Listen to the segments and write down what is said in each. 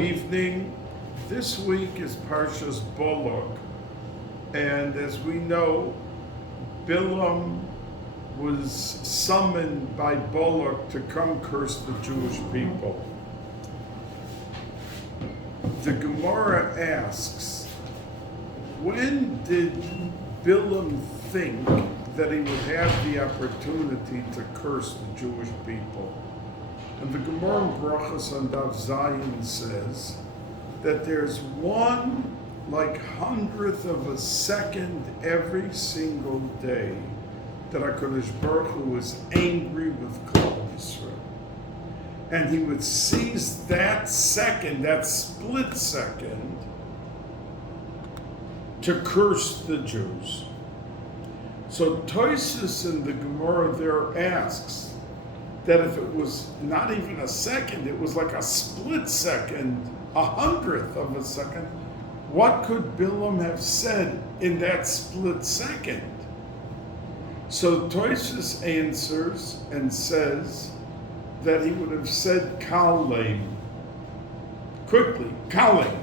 evening. This week is Parshas Balak, and as we know, Bilam was summoned by Balak to come curse the Jewish people. The Gemara asks, when did Bilam think that he would have the opportunity to curse the Jewish people? And the Gemara in Brachos on Daf Zayin says that there's one hundredth of a second every single day that HaKadosh Baruch Hu is angry with Klal Yisrael. And he would seize that second, that split second, to curse the Jews. So Tues in the Gemara there asks that if it was not even a second, it was like a split second, 100th of a second, what could Bilam have said in that split second? So Tues answers and says that he would have said Kalem, quickly, Kalem,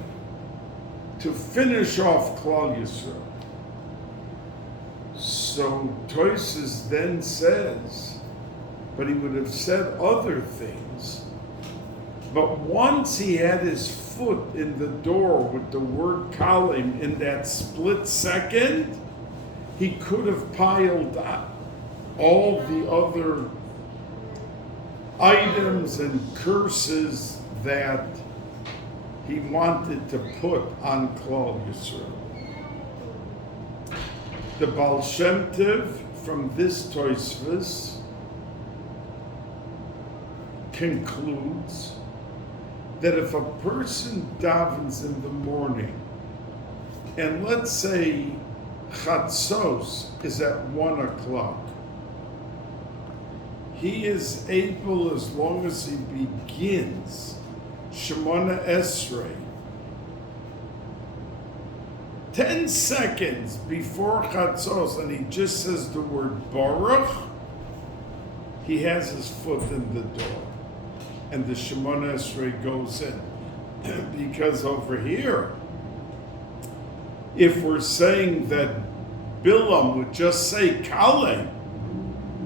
to finish off Klal Yisrael. So Tues then says, but he would have said other things. But once he had his foot in the door with the word Kalem in that split second, he could have piled up all the other items and curses that he wanted to put on Klal Yisrael. The Baal Shem Tov from this Tosfos concludes that if a person davens in the morning, and let's say Chatzos is at 1 o'clock, he is able, as long as he begins Shemona Esrei, 10 seconds before Chatzos, and he just says the word Baruch, he has his foot in the door, and the Shemona Esrei goes in. Because over here, if we're saying that Bilam would just say Kalem,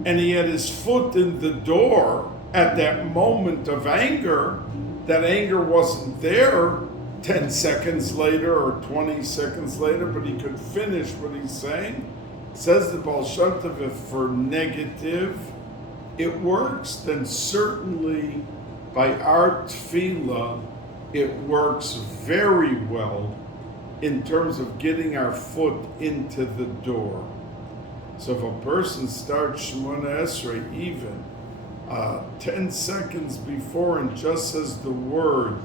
and he had his foot in the door at that moment of anger, that anger wasn't there 10 seconds later or 20 seconds later, but he could finish what he's saying. Says the Baal Shem Tov, if for negative it works, then certainly by our tefillah it works very well in terms of getting our foot into the door. So if a person starts Shemona Esrei even 10 seconds before and just says the word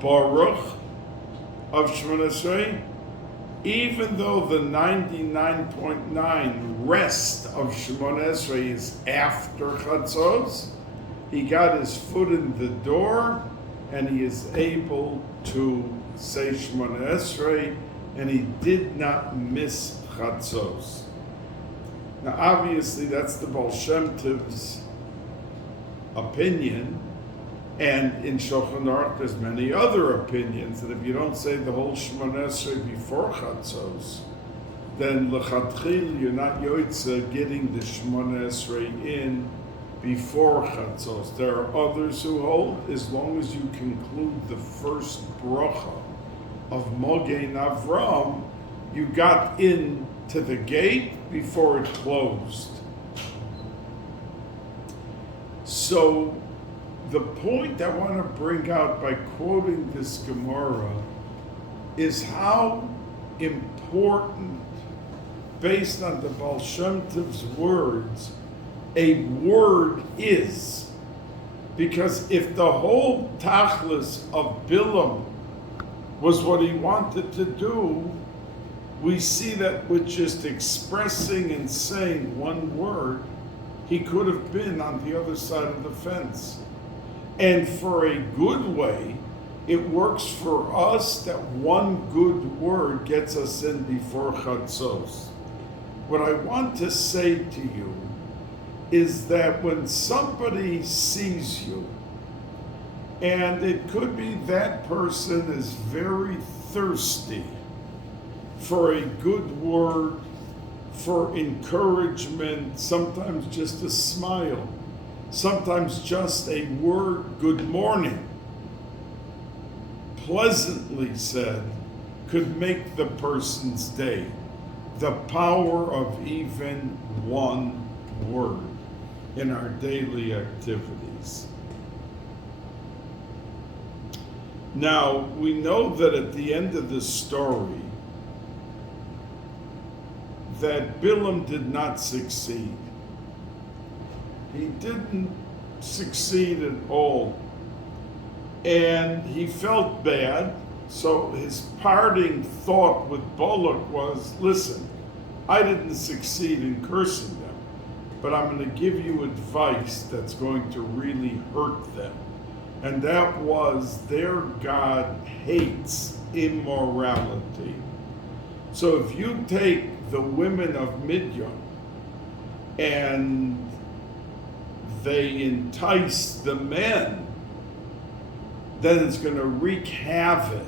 Baruch of Shemona Esrei, even though the 99.9 rest of Shemona Esrei is after Chatzos, he got his foot in the door and he is able to say Shemona Esrei, and he did not miss Chatzos. Now obviously that's the Baal Shem Tov's opinion, and in Shulchan Aruch there's many other opinions that if you don't say the whole Shemona Esrei before Chatzos, then l'chatchil you're not yoitza getting the Shemona Esrei in before Chatzos. There are others who hold as long as you conclude the first bracha of Mogen Avram, you got in to the gate before it closed. So the point I want to bring out by quoting this Gemara is how important, based on the Baal Shem Tov's words, a word is. Because if the whole tachlis of Bilam was what he wanted to do, we see that with just expressing and saying one word, he could have been on the other side of the fence. And for a good way, it works for us that one good word gets us in before Chatzos. What I want to say to you is that when somebody sees you And it could be that person is very thirsty for a good word, for encouragement, sometimes just a smile, sometimes just a word, good morning, pleasantly said, could make the person's day. The power of even one word in our daily activities. Now, we know that at the end of the story, that Bilam did not succeed. He didn't succeed at all. And he felt bad, so his parting thought with Balak was, listen, I didn't succeed in cursing them, but I'm going to give you advice that's going to really hurt them. And that was, their God hates immorality. So if you take the women of Midian and they entice the men, then it's going to wreak havoc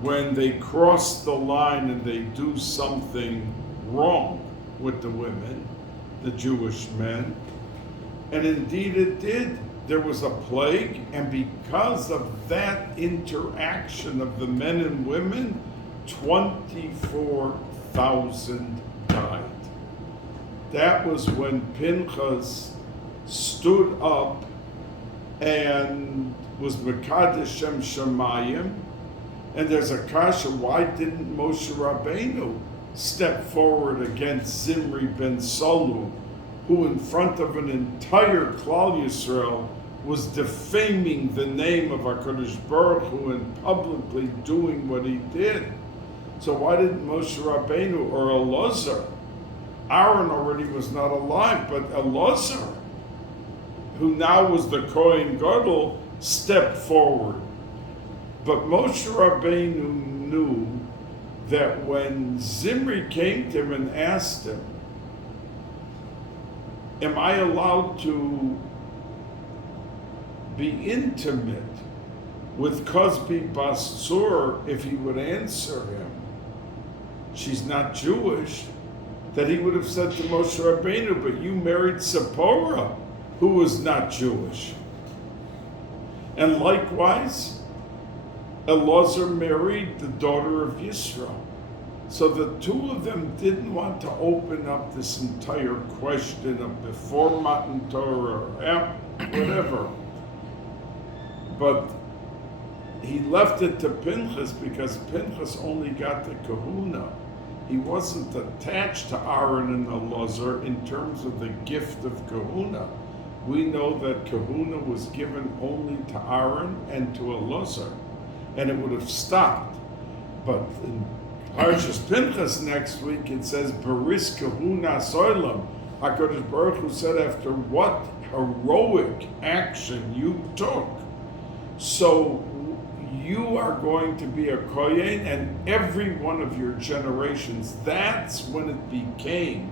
when they cross the line and they do something wrong with the women, the Jewish men. And indeed it did. There was a plague, and because of that interaction of the men and women, 24,000 died. That was when Pinchas stood up and was Mekadesh Shem Shamayim. And there's a kasha, why didn't Moshe Rabbeinu step forward against Zimri ben Salu, who in front of an entire Klal Yisrael was defaming the name of HaKadosh Baruch Hu and publicly doing what he did? So why didn't Moshe Rabbeinu or Elazar? Aaron already was not alive, but Elazar, who now was the Kohen Gadol, stepped forward. But Moshe Rabbeinu knew that when Zimri came to him and asked him, am I allowed to be intimate with Cosby Basur? If he would answer him, she's not Jewish, that he would have said to Moshe Rabbeinu, but you married Zipporah, who was not Jewish. And likewise, Elazar married the daughter of Yisrael. So the two of them didn't want to open up this entire question of before Matan Torah or whatever. But he left it to Pinchas because Pinchas only got the kahuna. He wasn't attached to Aaron and Elazar in terms of the gift of kahuna. We know that kahuna was given only to Aaron and to Elazar, and it would have stopped. But in Parshas Pinchas next week, it says, Baris kahuna soilam. HaKadosh Baruch Hu said, after what heroic action you took, so you are going to be a kohen, and every one of your generations. That's when it became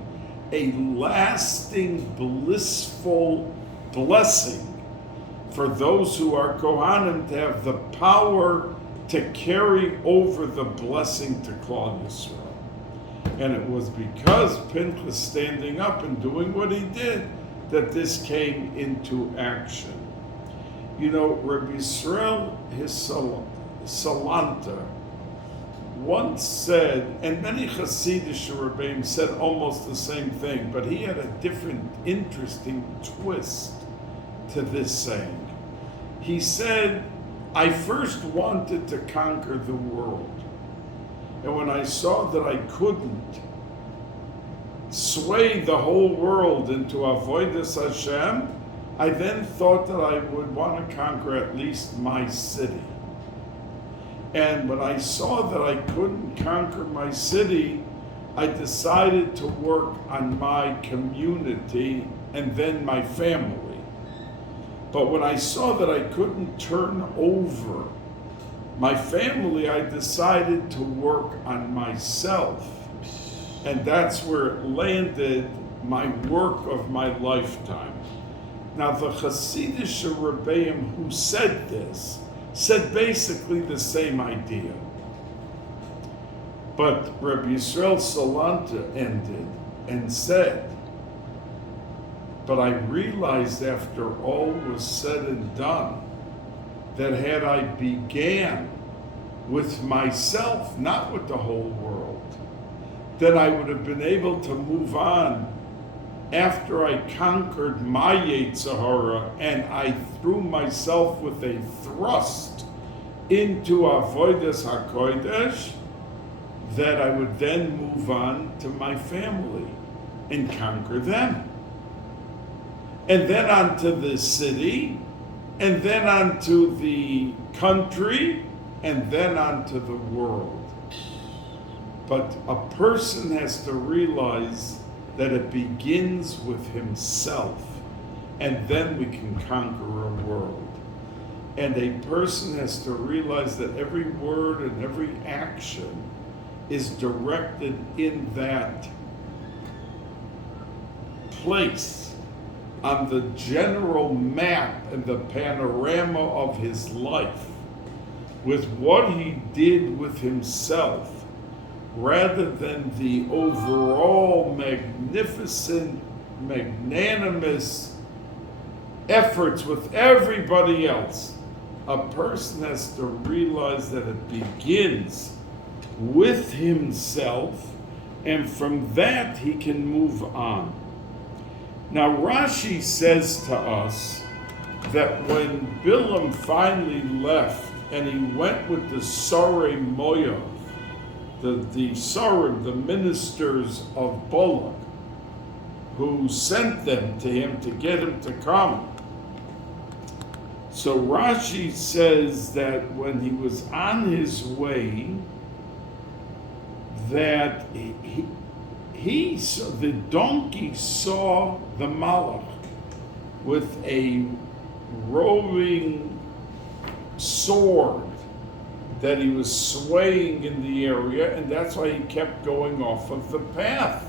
a lasting, blissful blessing for those who are Kohanim to have the power to carry over the blessing to Klal Yisrael. And it was because Pinchas standing up and doing what he did that this came into action. You know, Rabbi Yisrael Salanta once said, and many Hasidic Rebbeim said almost the same thing, but he had a different, interesting twist to this saying. He said, I first wanted to conquer the world, and when I saw that I couldn't sway the whole world into Avodas Hashem, I then thought that I would want to conquer at least my city. And when I saw that I couldn't conquer my city, I decided to work on my community and then my family. But when I saw that I couldn't turn over my family, I decided to work on myself. And that's where it landed my work of my lifetime. Now the Hasidic Rebbeim who said this said basically the same idea. But Rabbi Yisrael Salanta ended and said, but I realized after all was said and done that had I began with myself, not with the whole world, then I would have been able to move on after I conquered my Yetzer Hara and I threw myself with a thrust into Avodas HaKodesh, that I would then move on to my family and conquer them. And then onto the city, and then onto the country, and then onto the world. But a person has to realize that it begins with himself, and then we can conquer a world. And a person has to realize that every word and every action is directed in that place on the general map and the panorama of his life with what he did with himself, rather than the overall magnificent, magnanimous efforts with everybody else. A person has to realize that it begins with himself, and from that he can move on. Now Rashi says to us that when Bilam finally left and he went with the Sarei Moav, the Sarim, the ministers of Balak, who sent them to him to get him to come. So Rashi says that when he was on his way, that he saw, the donkey saw the Malach with a roving sword that he was swaying in the area, and that's why he kept going off of the path.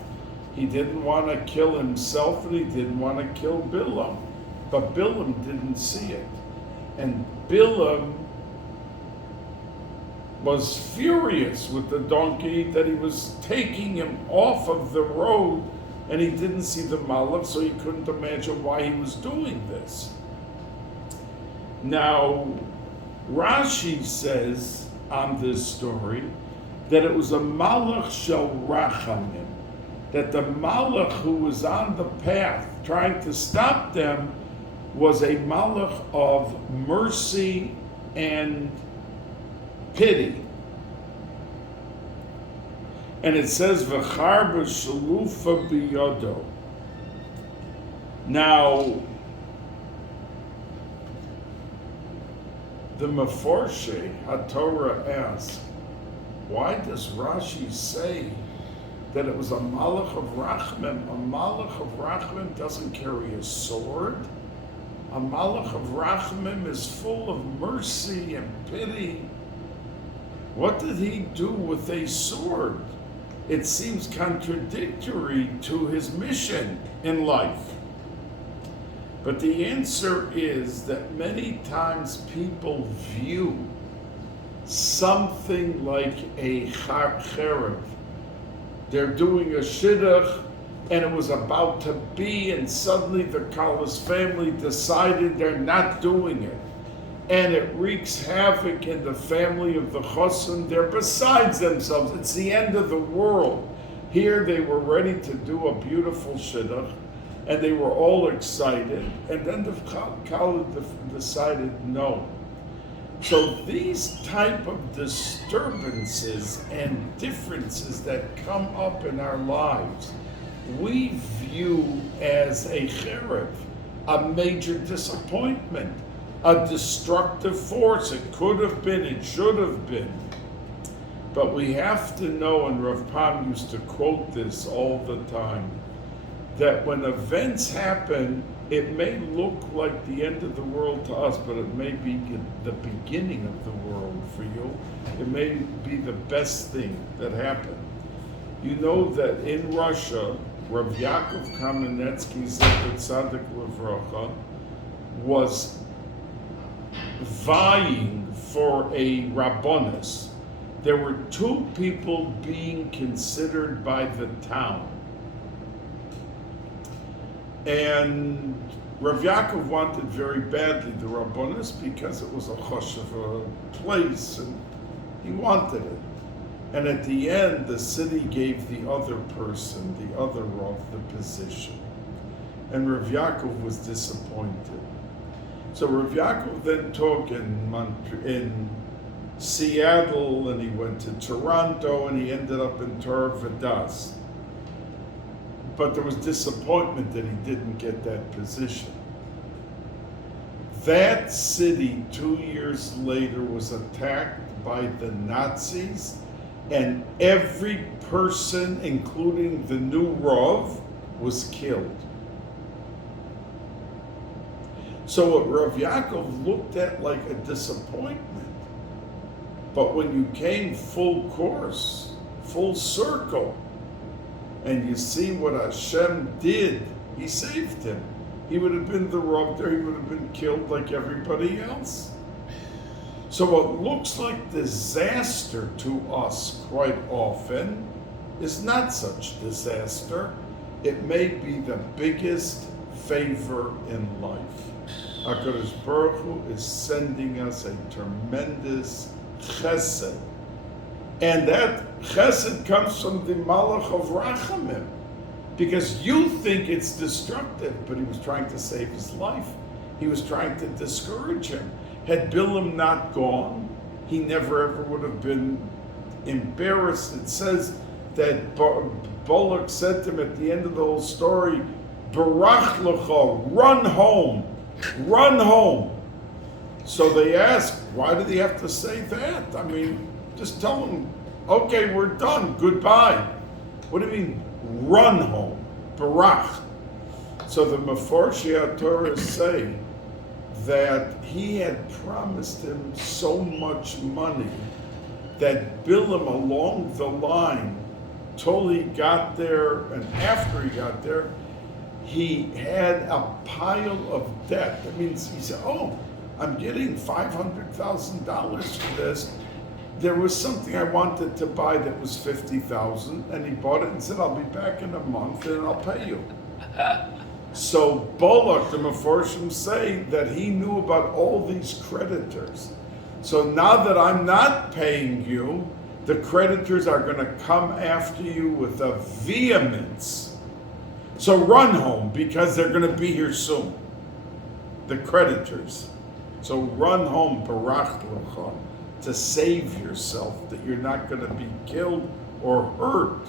He didn't want to kill himself, and he didn't want to kill Bilam. But Bilam didn't see it. And Bilam was furious with the donkey that he was taking him off of the road, and he didn't see the Malach, so he couldn't imagine why he was doing this. Now, Rashi says on this story that it was a Malach shel Rachamim, that the Malach who was on the path trying to stop them was a Malach of mercy and pity. And it says v'char b'shalufa b'yodo. Now, the Meforshe HaTorah asks, why does Rashi say that it was a Malach of Rachamim? A Malach of Rachamim doesn't carry a sword. A Malach of Rachamim is full of mercy and pity. What did he do with a sword? It seems contradictory to his mission in life. But the answer is that many times people view something like a cherev. They're doing a shidduch, and it was about to be, and suddenly the Kallas family decided they're not doing it. And it wreaks havoc in the family of the chassan. They're besides themselves. It's the end of the world. Here they were ready to do a beautiful shidduch, and they were all excited. And then the Kallah decided no. So these type of disturbances and differences that come up in our lives, we view as a cherev, a major disappointment, a destructive force. It could have been, it should have been. But we have to know, and Rav Pam used to quote this all the time, that when events happen, it may look like the end of the world to us, but it may be the beginning of the world for you. It may be the best thing that happened. You know that in Russia, Rav Yaakov Kamenetsky, Zecher Tzadik Levracha, was vying for a rabbonis. There were two people being considered by the town. And Rav Yaakov wanted very badly the rabbonis because it was a choshev place and he wanted it. And at the end, the city gave the other person, the other Rav, the position. And Rav Yaakov was disappointed. So Rav Yaakov then talked in Seattle, and he went to Toronto, and he ended up in Torah Vodas. But there was disappointment that he didn't get that position. That city, 2 years later, was attacked by the Nazis, and every person, including the new Rav, was killed. So what Rav Yaakov looked at like a disappointment. But when you came full course, full circle, and you see what Hashem did, he saved him. He would have been the Rav there, he would have been killed like everybody else. So what looks like disaster to us quite often is not such disaster. It may be the biggest favor in life. HaKadosh Baruch Hu is sending us a tremendous chesed. And that chesed comes from the Malach of Rachamim. Because you think it's destructive, but he was trying to save his life. He was trying to discourage him. Had Bilam not gone, he never ever would have been embarrassed. It says that Balak said to him at the end of the whole story, Barach lecha, run home, run home. So they asked, why did he have to say that? I mean, just tell him, okay, we're done, goodbye. What do you mean, run home, Barach? So the Meforshei Torah say that he had promised him so much money that Bilam along the line, till he got there and after he got there, he had a pile of debt. That means he said, oh, I'm getting $500,000 for this. There was something I wanted to buy that was $50,000, and he bought it and said, I'll be back in a month and I'll pay you. So Balak, the Meforshim say that he knew about all these creditors. So now that I'm not paying you, the creditors are going to come after you with a vehemence. So run home, because they're going to be here soon. The creditors. So run home, Barach lecha, to save yourself, that you're not going to be killed or hurt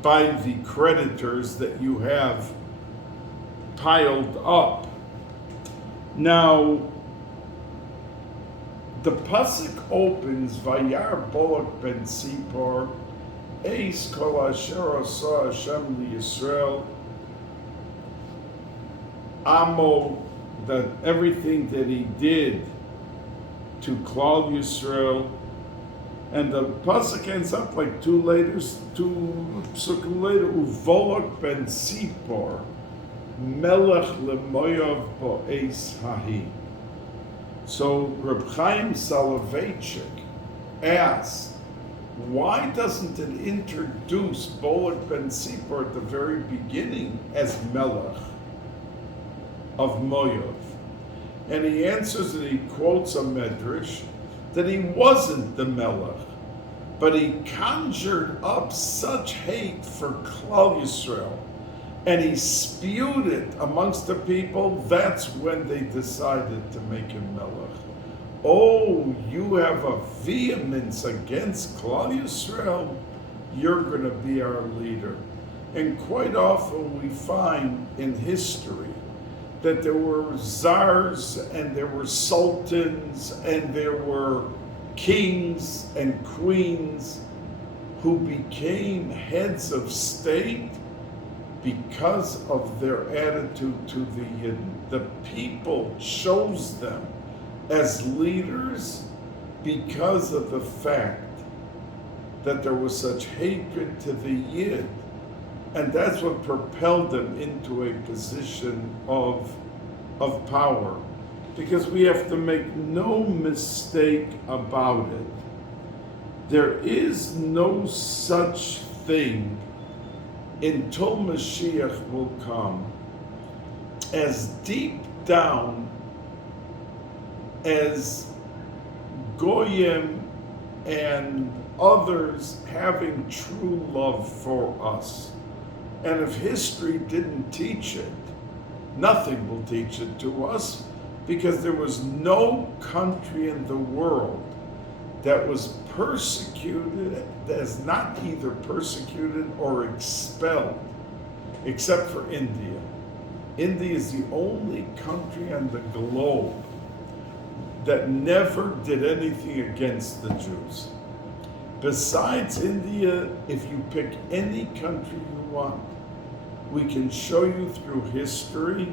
by the creditors that you have piled up. Now, the pasuk opens, Vayar Balak ben Sipor, Eis kol asher asa Hashem liYisrael, Amo, that everything that he did to Klal Yisrael. And the pasuk ends up like two psukim later, Uvolok ben Sipor, Melech leMoyav bo'es hahi. So Reb Chaim Soloveitchik asks, why doesn't it introduce Balak ben Sipor at the very beginning as Melech of Moyav? And he answers, and he quotes a medrash, that he wasn't the Melech, but he conjured up such hate for Klal Yisrael, and he spewed it amongst the people. That's when they decided to make him Melech. Oh, you have a vehemence against Klal Yisrael, you're going to be our leader. And quite often we find in history that there were czars and there were sultans and there were kings and queens who became heads of state because of their attitude to the Yidden. The people chose them as leaders because of the fact that there was such hatred to the Yid And that's what propelled them into a position of power. Because we have to make no mistake about it. There is no such thing until Mashiach will come as deep down as Goyim and others having true love for us. And if history didn't teach it, nothing will teach it to us, because there was no country in the world that was persecuted, that is not either persecuted or expelled, except for India. India is the only country on the globe that never did anything against the Jews. Besides India, if you pick any country you want, we can show you through history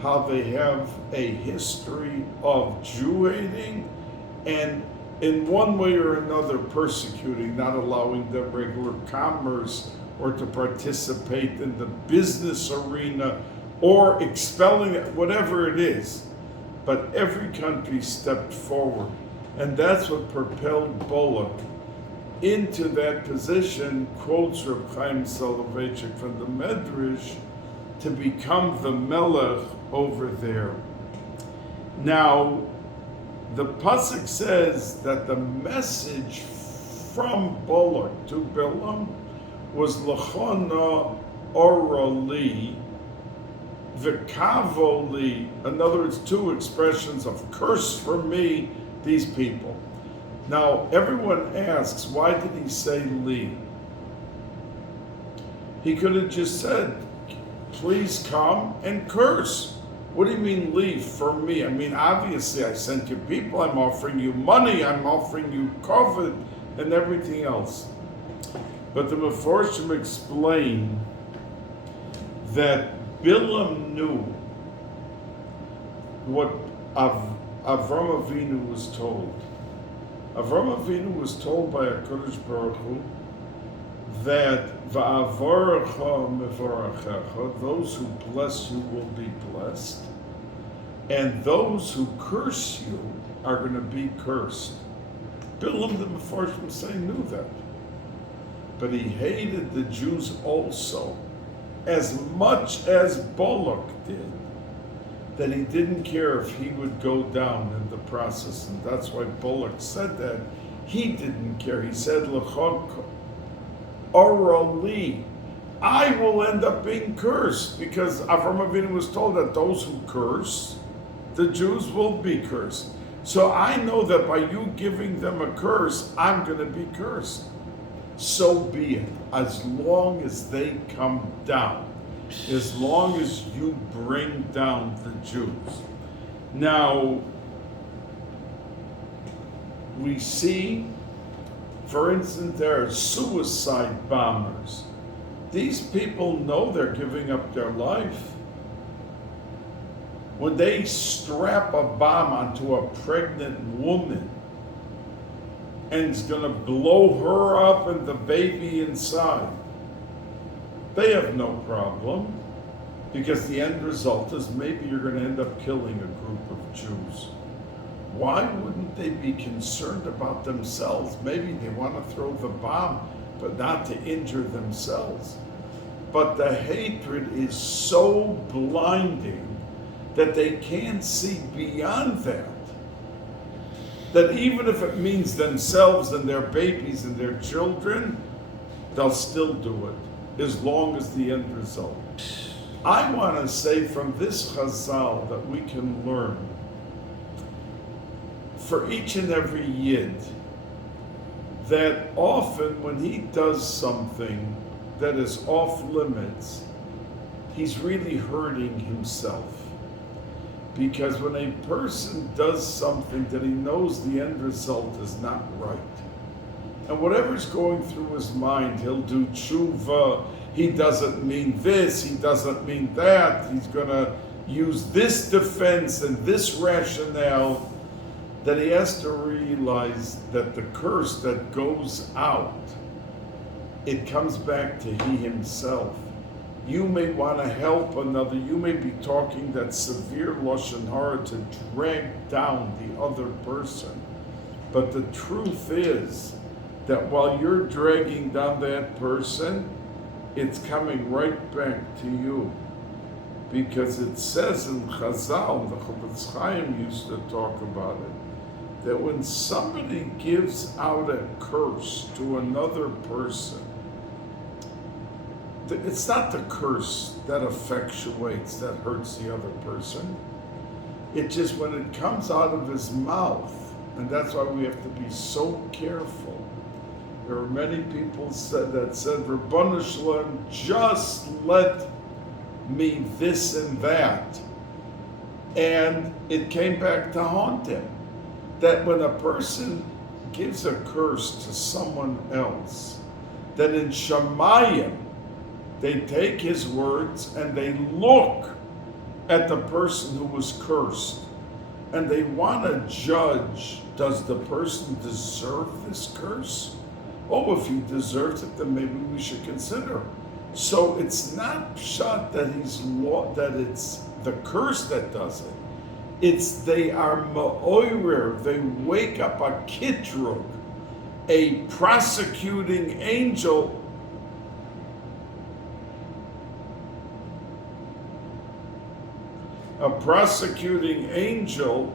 how they have a history of Jew hating and in one way or another persecuting, not allowing them regular commerce or to participate in the business arena or expelling it, whatever it is. But every country stepped forward. And that's what propelled Balak into that position, quotes Reb Chaim Soloveitchik from the Medrash, to become the Melech over there. Now, the Pasuk says that the message from Balak to Balaam was Lachona Orali Vikavoli. In other words, two expressions of curse for me, these people. Now, everyone asks, why did he say Li? He could have just said, please come and curse. What do you mean leave for me? I mean, obviously I sent you people, I'm offering you money, I'm offering you covet and everything else. But the Meforshim explain that Bilam knew what Avram Avinu was told. Avram Avinu was told by HaKadosh Baruch Hu that Va'avarecha mevorachecha, those who bless you will be blessed, and those who curse you are going to be cursed. Bilam, the Meforshim say, knew that. But he hated the Jews also, as much as Balak did, that he didn't care if he would go down in the process. And that's why Balak said that. He didn't care. He said, L'chok orali, I will end up being cursed, because Avram Avinu was told that those who curse, the Jews will be cursed. So I know that by you giving them a curse, I'm going to be cursed. So be it, as long as they come down, as long as you bring down the Jews. Now, we see, for instance, there are suicide bombers. These people know they're giving up their life. When they strap a bomb onto a pregnant woman, and it's going to blow her up and the baby inside, they have no problem, because the end result is maybe you're going to end up killing a group of Jews. Why wouldn't they be concerned about themselves? Maybe they want to throw the bomb, but not to injure themselves. But the hatred is so blinding that they can't see beyond that. That even if it means themselves and their babies and their children, they'll still do it, as long as the end result. I want to say from this Chazal that we can learn, for each and every Yid, that often when he does something that is off limits, he's really hurting himself. Because when a person does something that he knows the end result is not right, and whatever's going through his mind, he'll do tshuva, he doesn't mean this, he doesn't mean that, he's going to use this defense and this rationale, that he has to realize that the curse that goes out it comes back to he himself. You may want to help another. You may be talking that severe lashon hara to drag down the other person. But the truth is that while you're dragging down that person, it's coming right back to you. Because it says in Chazal, the Chofetz Chaim used to talk about it, that when somebody gives out a curse to another person, it's not the curse that effectuates, that hurts the other person. It just, when it comes out of his mouth, and that's why we have to be so careful. There are many people that said, Rabbanu Shalom, just let me this and that. And it came back to haunt him. That when a person gives a curse to someone else, that in Shamayim, they take his words and they look at the person who was cursed and they want to judge, does the person deserve this curse? Oh, if he deserves it, then maybe we should consider. So it's not pshat that it's the curse that does it. It's they are ma'oirer, they wake up a kitrug, a prosecuting angel,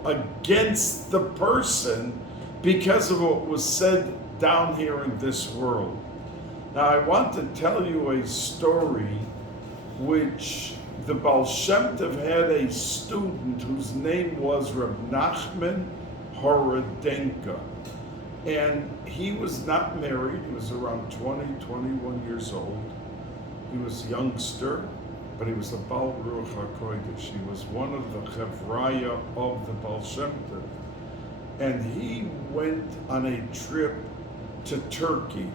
against the person because of what was said down here in this world. Now I want to tell you a story which the Baal Shem Tov had a student whose name was Reb Nachman Horodenka. And he was not married, he was around 20, 21 years old. He was a youngster, but he was a Baal Ruach HaKodesh. He was one of the Chevraya of the Baal Shem Tov. And he went on a trip to Turkey.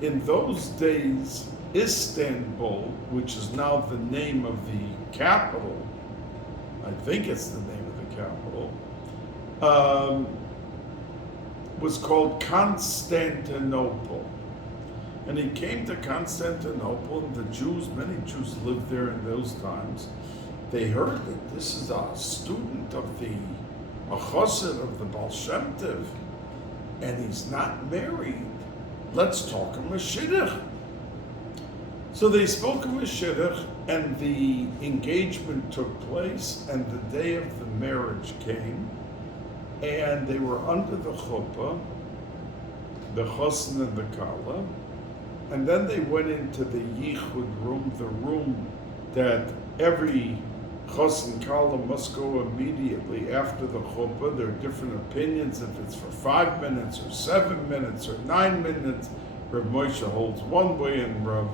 In those days, Istanbul, which is now the name of the capital, I think it's the name of the capital, was called Constantinople. And he came to Constantinople, and the Jews, many Jews lived there in those times. They heard that this is a student of a chassid of the Baal Shem Tov, and he's not married. Let's talk him a shidduch. So they spoke of a shidduch, and the engagement took place, and the day of the marriage came, and they were under the chuppah, the chassan and the kala, and then they went into the yichud room, the room that every chassan kala must go immediately after the chuppah. There are different opinions if it's for 5 minutes or 7 minutes or 9 minutes. Rav Moshe holds one way and Rav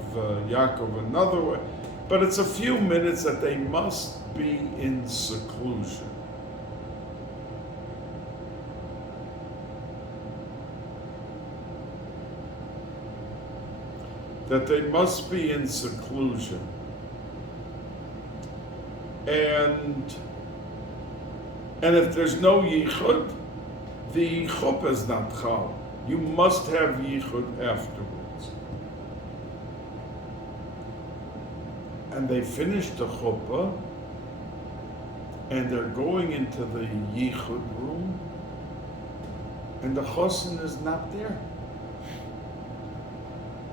Yaakov another way. But it's a few minutes that they must be in seclusion. That they must be in seclusion. And if there's no yichud, the chuppah is not chal. You must have yichud afterwards. And they finished the chuppah, and they're going into the yichud room, and the chassan is not there.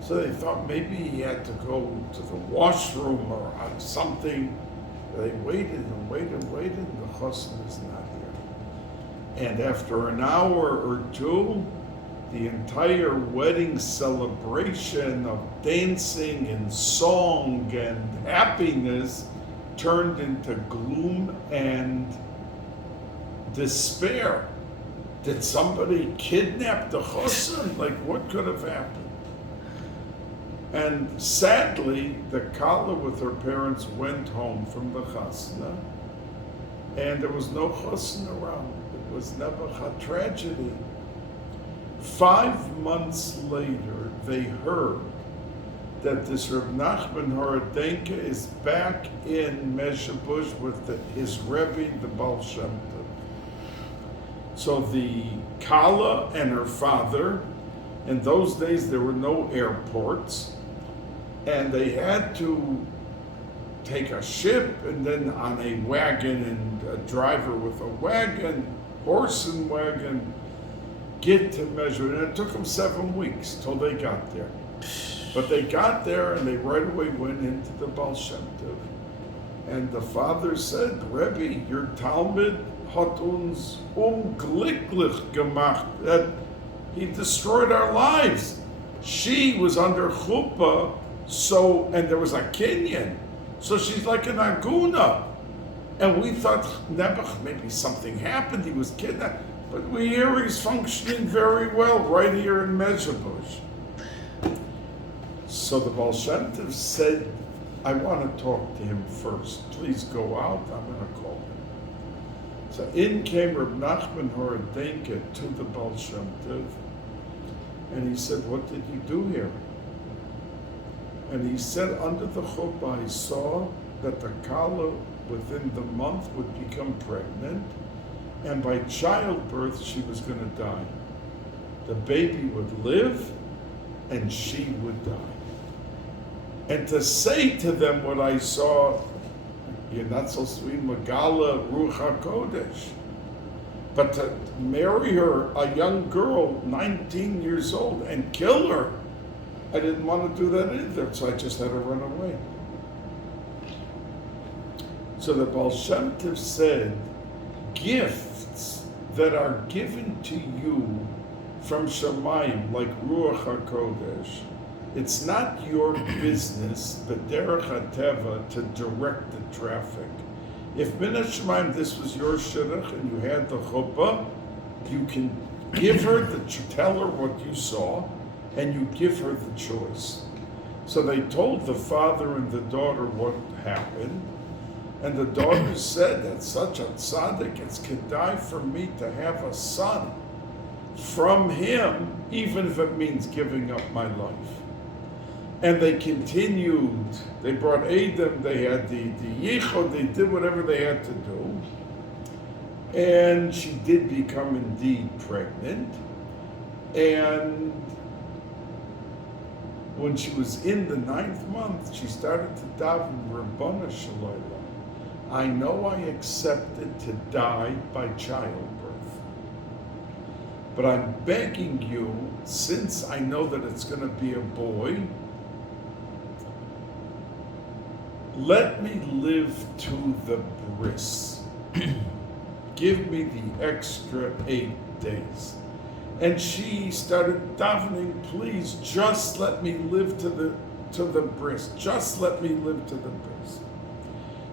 So they thought maybe he had to go to the washroom or something. They waited and waited and waited, and the chassan is not here. And after an hour or two, the entire wedding celebration of dancing and song and happiness turned into gloom and despair. Did somebody kidnap the chassan? Like, what could have happened? And sadly, the kala with her parents went home from the chasna, and there was no chasna around. It was never a tragedy. 5 months later, they heard that this Reb Nachman Horodenka is back in Mezhebush with his Rebbe, the Baal Shem Tov. So the kala and her father In those days, there were no airports, and they had to take a ship and then on a wagon and a driver with a wagon, horse and wagon, get to measure. And it took them 7 weeks till they got there. But they got there and they right away went into the Baal Shem Tov. And the father said, Rebbe, your Talmud hat uns unglücklich gemacht. That he destroyed our lives. She was under chuppah, and there was a Kenyan. So she's like an aguna. And we thought, Nebuch, maybe something happened, he was kidnapped. But we hear he's functioning very well right here in Mezhebush. So the Baal Shem Tov said, I want to talk to him first. Please go out, I'm going to call him. So in came Reb Nachman Horodinka to the Baal Shem Tov, and he said, what did you do here? And he said, under the chuppah, I saw that the Kala within the month would become pregnant, and by childbirth she was going to die. The baby would live, and she would die. And to say to them what I saw, you're not so sweet, Megala Ruach HaKodesh. But to marry her, a young girl, 19 years old, and kill her, I didn't want to do that either, so I just had to run away. So the Baal Shem Tov said, gifts that are given to you from Shamayim, like Ruach HaKodesh, it's not your business, but derech hateva, to direct the traffic. If min Shamayim, this was your shidduch and you had the chuppah, you can give her tell her what you saw, and you give her the choice. So they told the father and the daughter what happened, and the daughter said that such a tzaddik, it's kedai for me to have a son from him, even if it means giving up my life. And they continued, they brought Adam, they had the yichud, they did whatever they had to do. And she did become indeed pregnant. And when she was in the 9th month, she started to daven, Rabbana Shalayla, I know I accepted to die by childbirth. But I'm begging you, since I know that it's going to be a boy, let me live to the bris. Give me the extra 8 days. And she started davening, please, just let me live to the bris. Just let me live to the bris.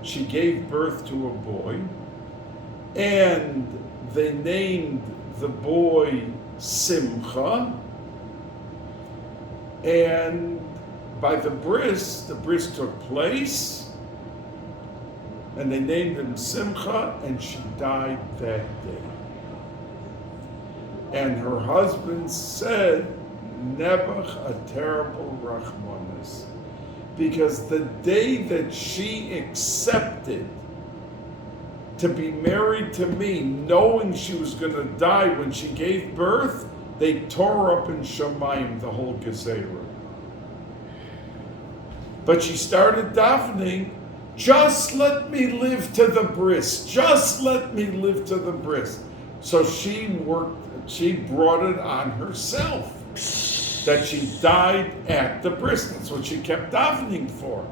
She gave birth to a boy, and they named the boy Simcha, and by the bris took place, and they named him Simcha, and she died that day. And her husband said, Nebuch, a terrible Rachmanis, because the day that she accepted to be married to me, knowing she was going to die when she gave birth, they tore up in Shamayim the whole Gezerah. But she started davening, just let me live to the bris, just let me live to the bris. So she brought it on herself, that she died at the bris. That's what she kept davening for.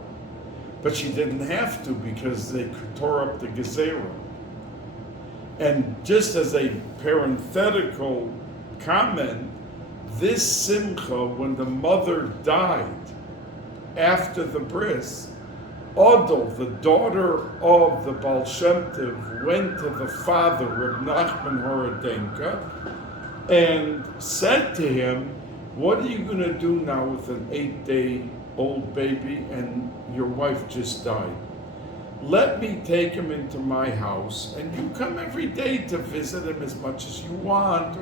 But she didn't have to, because they tore up the Gezerah. And just as a parenthetical comment, this Simcha, when the mother died after the bris, Odel, the daughter of the Baal Shem Tov, went to the father, Reb Nachman Horodinka, and said to him, what are you going to do now with an 8-day-old baby and your wife just died? Let me take him into my house, and you come every day to visit him as much as you want.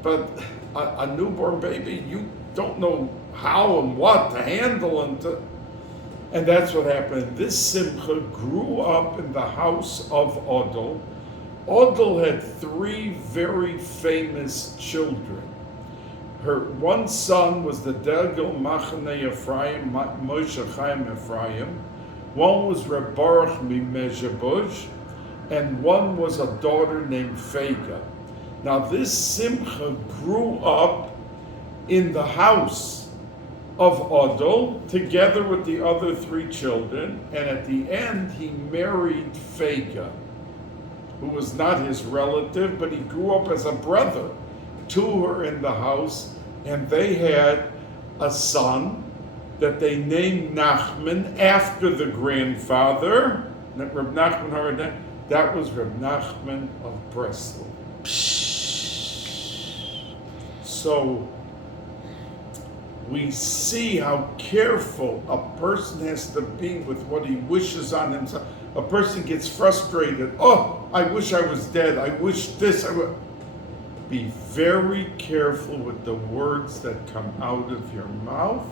But a newborn baby, you don't know how and what to handle. And that's what happened. This Simcha grew up in the house of Odel. Odel had 3 very famous children. Her one son was the Degel Machane Ephraim, Moshe Chaim Ephraim. One was Reb Baruch Mimezhebush, and one was a daughter named Fega. Now this Simcha grew up in the house of Odol together with the other three children, and at the end he married Fega, who was not his relative, but he grew up as a brother to her in the house, and they had a son that they named Nachman after the grandfather. Reb Nachman, that was Reb Nachman of Breslov. So we see how careful a person has to be with what he wishes on himself. A person gets frustrated. Oh, I wish I was dead. I wish this. I would. Be very careful with the words that come out of your mouth,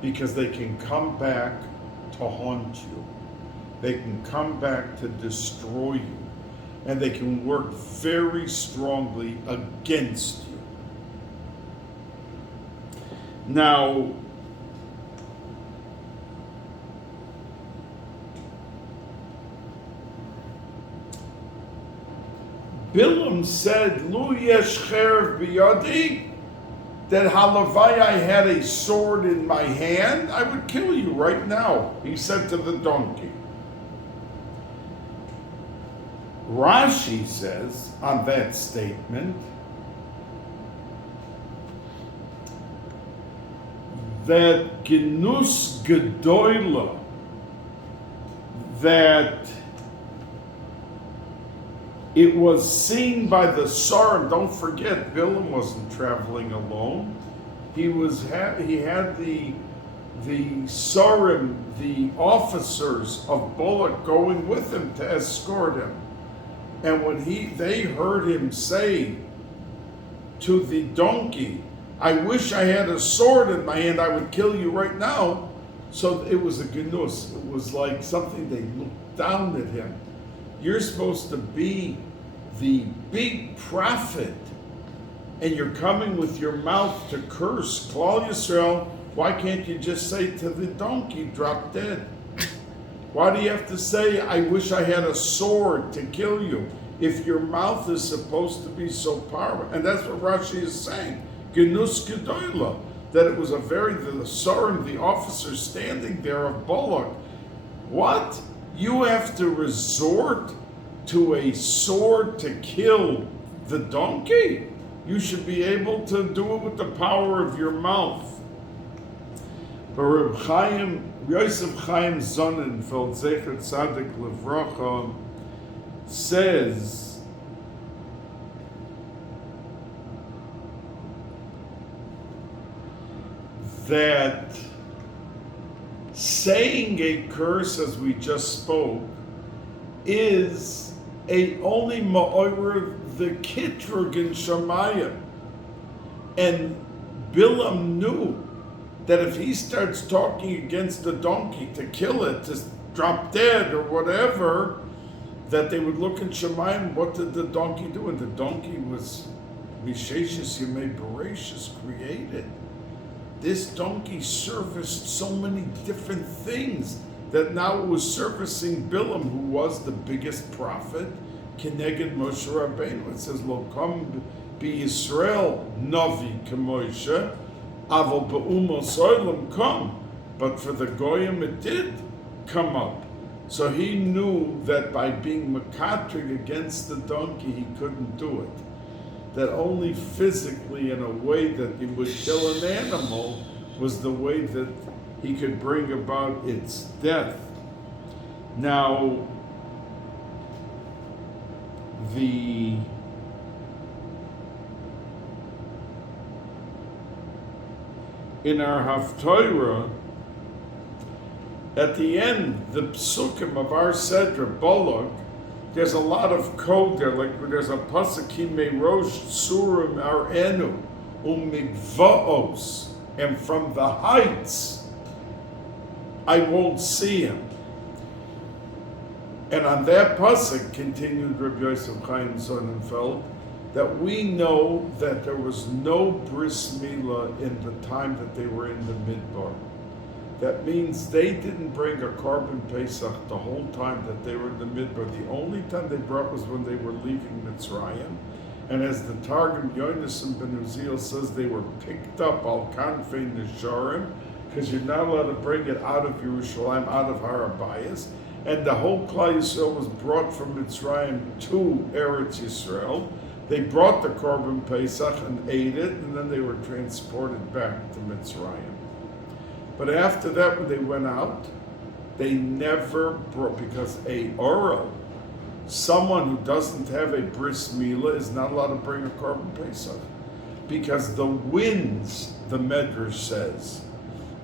because they can come back to haunt you. They can come back to destroy you. And they can work very strongly against you. Now, Bilam said, Lu yesh cherv biyadi, that halavai I had a sword in my hand, I would kill you right now, he said to the donkey. Rashi says on that statement that genus gedoyla, that it was seen by the Sarim. Don't forget, Bilam wasn't traveling alone. He had the Sarim, the officers of Balak, going with him to escort him. And when they heard him say to the donkey, I wish I had a sword in my hand, I would kill you right now. So it was a genus. It was like something they looked down at him. You're supposed to be the big prophet, and you're coming with your mouth to curse Klal Yisrael. Why can't you just say to the donkey, drop dead? Why do you have to say, I wish I had a sword to kill you, if your mouth is supposed to be so powerful? And that's what Rashi is saying. Genus Gedoyla, that it was the Sarim, the officer standing there of Balak. What? You have to resort to a sword to kill the donkey? You should be able to do it with the power of your mouth. But Reb Chaim, Yosef Chaim Sonnenfeld, Zecher Tzadik Levracha, says that saying a curse, as we just spoke, is only ma'orer the kitrugin shamayim. And Bilam knew that if he starts talking against the donkey to kill it, to drop dead or whatever, that they would look in Shemayim, what did the donkey do? And the donkey was Misheshis Yemei Bereshis, created. This donkey serviced so many different things that now it was servicing Bilam, who was the biggest prophet, Keneged Moshe Rabbeinu. It says, Lo kam bi Yisrael Navi K'Moshe, Aval Ba'umos Olam come. But for the Goyim it did come up. So he knew that by being makatrig against the donkey, he couldn't do it. That only physically, in a way that he would kill an animal, was the way that he could bring about its death. Now, in our Haftorah, at the end, the psukim of our Sedra, Balak, there's a lot of code there, like there's a pasuk, Rosh Surim Arenu, Umigvaos, and from the heights, I won't see him. And on that pasuk, continued Rabbi Yosef Chaim Sonnenfeld, that we know that there was no bris milah in the time that they were in the midbar. That means they didn't bring a korban pesach the whole time that they were in the midbar. The only time they brought was when they were leaving Mitzrayim. And as the Targum Yonasan ben Uziel says, they were picked up al kanfei nisharim, because you're not allowed to bring it out of Yerushalayim, out of Har HaBayis. And the whole Klal Yisrael was brought from Mitzrayim to Eretz Yisrael. They brought the korban pesach and ate it, and then they were transported back to Mitzrayim. But after that, when they went out, they never brought, because a oral, someone who doesn't have a bris milah, is not allowed to bring a korban pesach, because the winds, the Medrash says,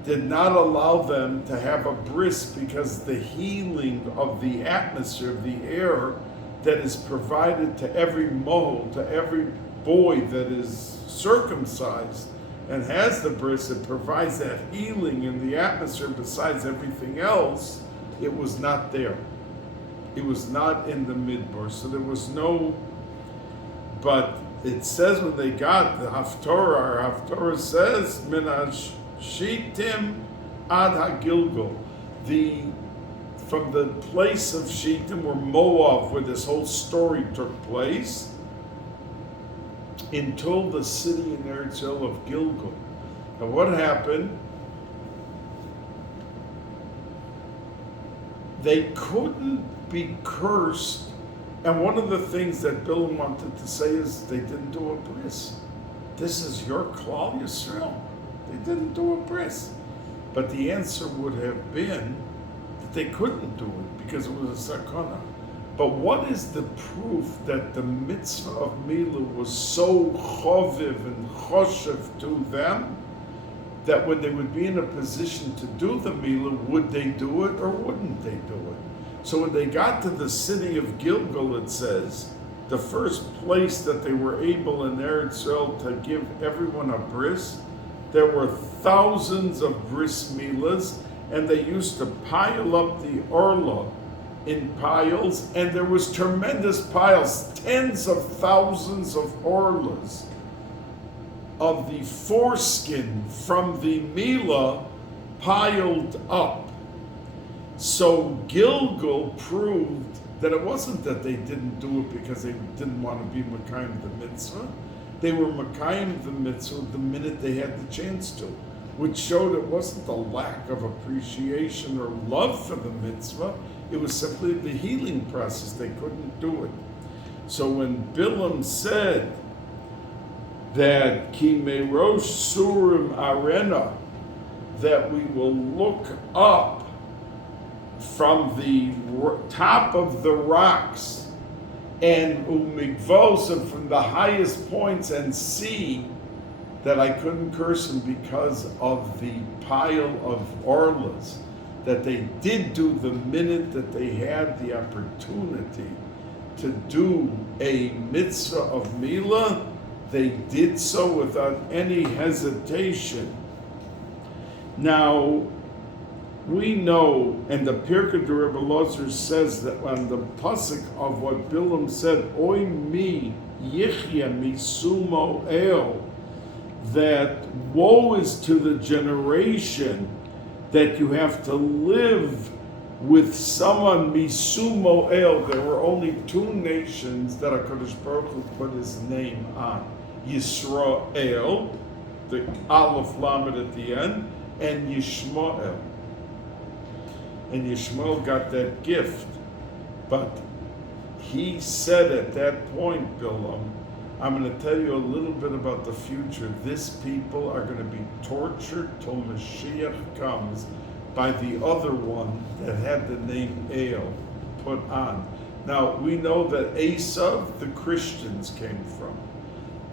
did not allow them to have a bris, because the healing of the atmosphere, of the air that is provided to every mohel, to every boy that is circumcised and has the bris, it provides that healing in the atmosphere besides everything else. It was not there. It was not in the midbar, so there was no, but it says when they got the Haftorah, our Haftorah says, Minash Shitim ad HaGilgal, from the place of Shittim, or Moab, where this whole story took place, until the city in Eretz Yisrael of Gilgal. Now what happened? They couldn't be cursed, and one of the things that Bilam wanted to say is they didn't do a bris. This is your Klal Yisrael. They didn't do a bris. But the answer would have been that they couldn't do it because it was a sakana. But what is the proof that the mitzvah of milah was so choviv and choshev to them that when they would be in a position to do the milah, would they do it or wouldn't they do it? So when they got to the city of Gilgal, it says, the first place that they were able in Eretz Yisrael to give everyone a bris, there were thousands of bris milahs, and they used to pile up the orla in piles, and there was tremendous piles, tens of thousands of orlas of the foreskin from the milah piled up. So Gilgal proved that it wasn't that they didn't do it because they didn't want to be Mekayim the mitzvah. They were Mekayim the mitzvah the minute they had the chance to, which showed it wasn't a lack of appreciation or love for the mitzvah. It was simply the healing process. They couldn't do it. So when Bilam said that Ki Merosh Surim Arena, that we will look up from the top of the rocks and umigvos, and from the highest points, and see that I couldn't curse him because of the pile of orlas that they did do the minute that they had the opportunity to do a mitzvah of milah. They did so without any hesitation. Now, we know, and the Pirkei de Rebbe Lozer says that on the pasuk of what Bilam said, Oy mi yichya misumo el, that woe is to the generation that you have to live with someone misumo el. There were only two nations that HaKadosh Baruch Hu put his name on: Yisrael, the Aleph Lamed at the end, and Yishmael. And Yishmael got that gift. But he said at that point, Bilam, I'm going to tell you a little bit about the future. This people are going to be tortured till Mashiach comes by the other one that had the name El put on. Now, we know that Esav, the Christians, came from,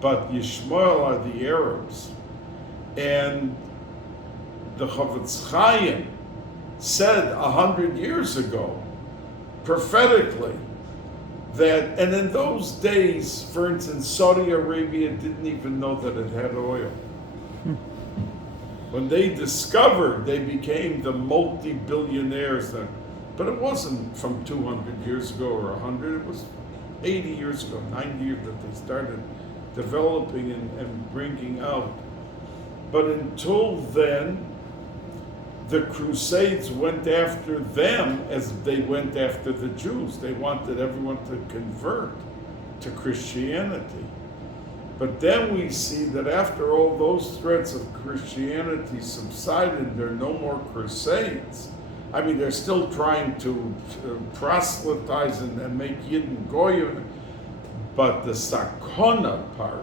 but Yishmael are the Arabs. And the Chavetz Chaim said 100 years ago, prophetically, that, and in those days, for instance, Saudi Arabia didn't even know that it had oil. When they discovered, they became the multi-billionaires. But it wasn't from 200 years ago or 100. 80 years ago, 90 years that they started developing and bringing out. But until then, the Crusades went after them as they went after the Jews. They wanted everyone to convert to Christianity. But then we see that after all those threats of Christianity subsided, there are no more Crusades. I mean, they're still trying to proselytize and make Yidden Goyim, but the Sakona part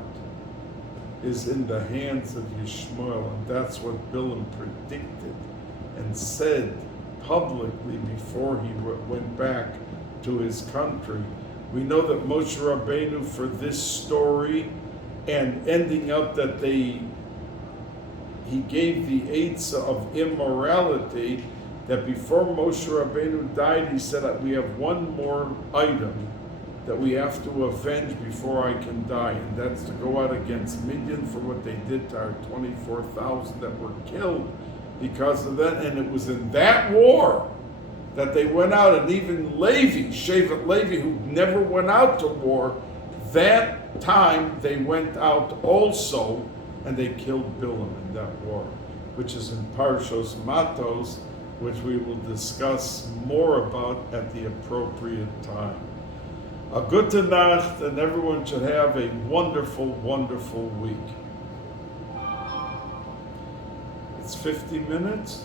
is in the hands of Yishmael, and that's what Bilam predicted and said publicly before he went back to his country. We know that Moshe Rabbeinu, for this story, and ending up that he gave the eitzah of immorality, that before Moshe Rabbeinu died, he said, we have one more item that we have to avenge before I can die, and that's to go out against Midian for what they did to our 24,000 that were killed because of that. And it was in that war that they went out, and even Levi, Shevet Levi, who never went out to war, that time they went out also, and they killed Bilam in that war, which is in Parshos Matos, which we will discuss more about at the appropriate time. A gute Nacht, and everyone should have a wonderful, wonderful week. It's 50 minutes.